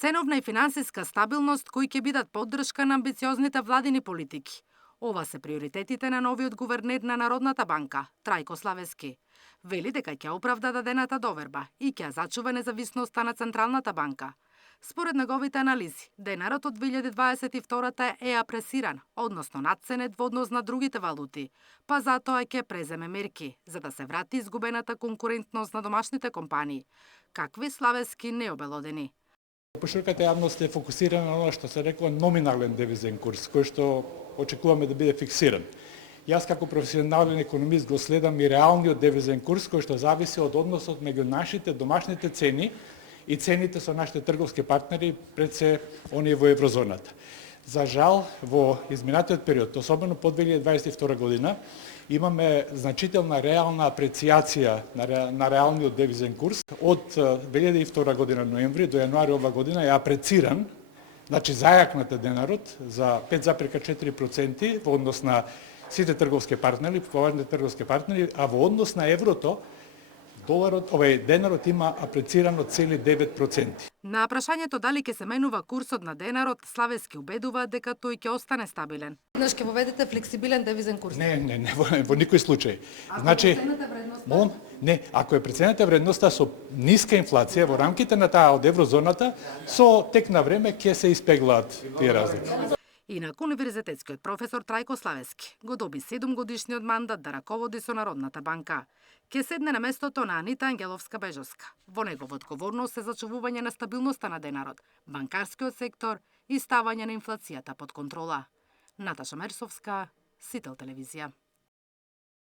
Ценовна и финансиска стабилност кои ќе бидат поддршка на амбициозните владини политики. Ова се приоритетите на новиот гувернер на Народната банка, Трајко Славески. Вели дека ќе оправда дадената доверба и ќе зачува независноста на Централната банка. Според неговите анализи, денарот од 2022 е апресиран, односно надценет во однос на другите валути, па затоа ќе преземе мерки за да се врати изгубената конкурентност на домашните компании, какви Славески не обелодени. Пошироката јавност е фокусирана на оно што се рекува номинален девизен курс, кој што очекуваме да биде фиксиран. Јас како професионален економист го следам и реалниот девизен курс кој што зависи од односот меѓу нашите домашните цени и цените со нашите трговски партнери, пред се оние во еврозоната. За жал, во изминатиот период, особено по 2022 година, имаме значителна реална апрецијација на реалниот девизен курс. Од 2002 година ноември до јануари ова година е апрециран, значи зајакнат денарот за 5,4% во однос на сите трговски партнери, поважните трговски партнери, а во однос на еврото, денарот има апрецирано цели 9%. На прашањето дали ќе се менува курсот на денарот, Славески убедува дека тој ќе остане стабилен. Еднаш ќе воведете флексибилен девизен курс? Не, во никој случај. Значи, ако е преценета вредноста со ниска инфлација во рамките на таа од еврозоната, со тек на време ќе се испеглаат тие разлики. Инак, универзитетскиот професор Трајко Славески го доби 7-годишниот мандат да раководи со Народната банка. Ке седне на местото на Анита Ангеловска-Бежовска. Во негова одговорност е зачувување на стабилноста на денарот, банкарскиот сектор и ставање на инфлацијата под контрола. Наташа Мерсовска, Сител телевизија.